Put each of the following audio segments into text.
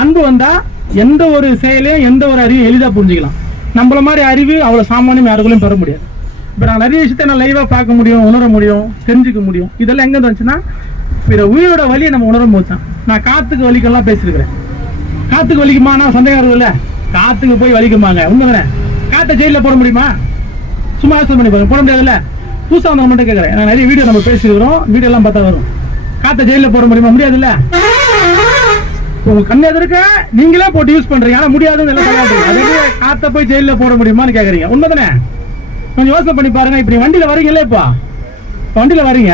அன்பு வந்தா எந்த ஒரு செயலையும் எந்த ஒரு அறிவும் எளிதாக புரிஞ்சுக்கலாம். நம்மள மாதிரி அறிவு அவ்வளோ சாமானியம் யாருக்குள்ளையும் பெற முடியாது. இப்போ நான் நிறைய விஷயத்தை நான் லைவாக பார்க்க முடியும் உணர முடியும் தெரிஞ்சுக்க முடியும். இதெல்லாம் எங்கே வந்துச்சுன்னா பிற உயிரோட வலியை நம்ம உணரும் போது தான். நான் காற்றுக்கு வலிக்கெல்லாம் பேசியிருக்கிறேன். வலிக்குமா? ஆனால் சந்தேகம் இருக்குல்ல காற்றுக்கு போய் வலிக்குமாங்க. உண்மைதானே? காற்றை ஜெயிலில் போட முடியுமா? சும்மா ஆசை பண்ணி பாருங்க. போட முடியாதுல்ல? புதுசாக வந்தவங்க மட்டும் கேட்குறேன் நான் நிறைய வீடியோ நம்ம பேசியிருக்கிறோம். வீடியோ எல்லாம் பார்த்தா வரும். காற்றை ஜெயிலில் போட முடியுமா? முடியாதுல்ல? உங்க கண்ணு எதிர்க்க நீங்களே போட்டு யூஸ் பண்றீங்க. ஆனா முடியாதுன்னு எல்லாம் சொல்றாங்க காத்த போய் ஜெயில போட முடியுமான்னு கேக்குறீங்க. உண்மைதானே? கொஞ்சம் யோசனை பண்ணி பாருங்க. இப்ப நீ வண்டியில வரீங்கல்ல இப்போ? இப்ப வண்டியில வரீங்க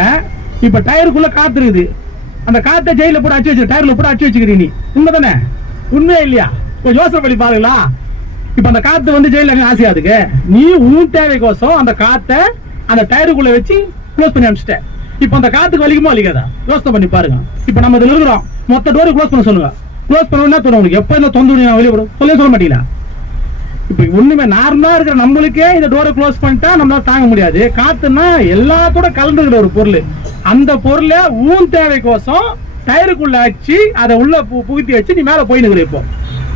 இப்ப டயருக்குள்ள காத்து இருக்குது. அந்த காத்தை ஜெயில போட்டு அச்சு வச்சு டயர்ல போட்டு அடிச்சு வச்சுக்கிறீங்க நீ. உண்மைதானே? உண்மையா இல்லையா? கொஞ்சம் யோசனை பண்ணி பாருங்களா. இப்ப அந்த காத்து வந்து ஜெயில நீ ஆசையா அதுக்கு? நீ உன் தேவைக்கோசம் அந்த காத்தை அந்த டயருக்குள்ள வச்சு க்ளோஸ் பண்ணி அனுப்பிச்சிட்ட. இப்போ அந்த காத்துக்கு வலிக்குமா வலிக்காதா? யோசனை பண்ணி பாருங்க. இப்போ நம்ம இதில் இருக்கிறோம். மொத்த டோர் க்ளோஸ் பண்ண சொல்லுங்க. க்ளோஸ் பண்ணணும்னா தோணும் உங்களுக்கு. எப்போ இந்த தொந்தரவு நான் வெளியே வரும் சொல்ல சொல்ல மாட்டீங்களா? இப்போ ஒண்ணுமே நார்மலா இருக்கிற நம்மளுக்கே இந்த டோரை க்ளோஸ் பண்ணிட்டா நம்மளால தாங்க முடியாது. காத்துன்னா எல்லாத்தோட கலந்துக்கிற ஒரு பொருள். அந்த பொருளை ஊன் தேவைக்கோசம் டயருக்குள்ள வச்சு அதை உள்ள பு- புகுத்தி வச்சு நீ மேல போயின்னு இப்போ.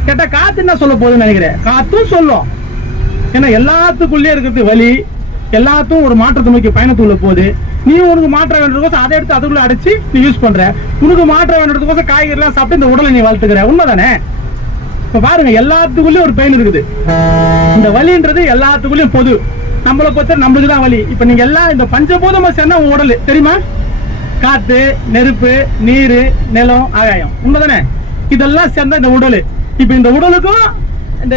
கேட்டால் காத்து என்ன சொல்ல போகுதுன்னு நினைக்கிறேன்? காத்தும் சொல்லும். ஏன்னா எல்லாத்துக்குள்ளே இருக்கிறது வலி. எல்லாத்தும் ஒரு மாற்றத்தை நோக்கி பயணத்துக்குள்ள போகுது. நீ உனக்கு மாற்ற வேண்டியதுக்கோசம் அதை எடுத்து அதுக்குள்ள அடைச்சு நீ யூஸ் பண்ற. உனக்கு மாற்ற வேண்டியதுக்கோசம் காய்கறிலாம் சாப்பிட்டு இந்த உடலை நீ வளர்த்துக்கிற. உண்மைதானே? இப்ப பாருங்க எல்லாத்துக்குள்ளயும் ஒரு பெயின் இருக்குது. இந்த வலின்றது எல்லாத்துக்குள்ளயும் பொது. நம்மளை பொறுத்த நம்மளுக்கு தான் வலி. இப்ப நீங்க எல்லாம் இந்த பஞ்சபூதமா சேர்ந்தா உங்க உடல் தெரியுமா? காத்து நெருப்பு நீர் நிலம் ஆகாயம். உண்மைதானே? இதெல்லாம் சேர்ந்தா இந்த உடல். இப்ப இந்த உடலுக்கும் இந்த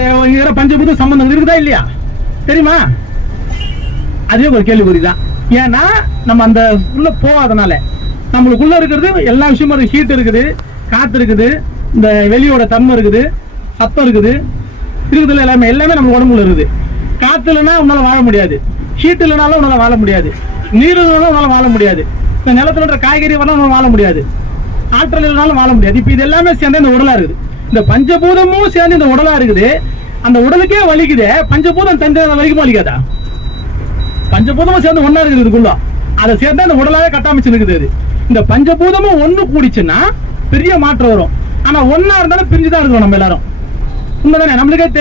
பஞ்சபூதம் சம்பந்தம் இருக்குதா இல்லையா? தெரியுமா? அதே ஒரு கேள்விக்குறி தான். ஏன்னா நம்ம அந்த உள்ள போகாதனால. நம்மளுக்குள்ள இருக்கிறது எல்லா விஷயமும் இருக்கு ஹீட் இருக்குது காத்து இருக்குது இந்த வெளியோட தன்மை இருக்குது சத்தம் இருக்குது இருக்குதுல எல்லாமே எல்லாமே நம்ம உடம்புல இருக்குது. காத்து இல்லைன்னா உன்னால் வாழ முடியாது. ஹீட் இல்லைனாலும் உன்னால் வாழ முடியாது. நீர் இல்லைனாலும் உன்னால் வாழ முடியாது. இந்த நிலத்துல இருக்கிற காய்கறி வரலாம் உன்னால வாழ முடியாது. ஆற்றல் இல்லைனாலும் வாழ முடியாது. இப்போ இது எல்லாமே சேர்ந்து இந்த உடலா இருக்குது. இந்த பஞ்சபூதமும் சேர்ந்து இந்த உடலா இருக்குது. அந்த உடலுக்கே வலிக்குதே பஞ்சபூதம் தந்தை வலிக்குமா வலிக்காதா? பஞ்சபூதமும் சேர்ந்து ஒன்னா இருக்குது இதுக்குள்ள. அதை சேர்ந்து அந்த உடலாவே கட்டமைச்சு இருக்குது அது இந்த பஞ்சபூதமும் ஒண்ணு கூடிச்சுன்னா பெரிய மாற்றம் வரும். ஆனா ஒன்னா இருந்தாலும் பிரிஞ்சுதான் இருக்கணும் நம்ம எல்லாரும். உண்மைதானே? நம்மளுக்கே தெரியும்.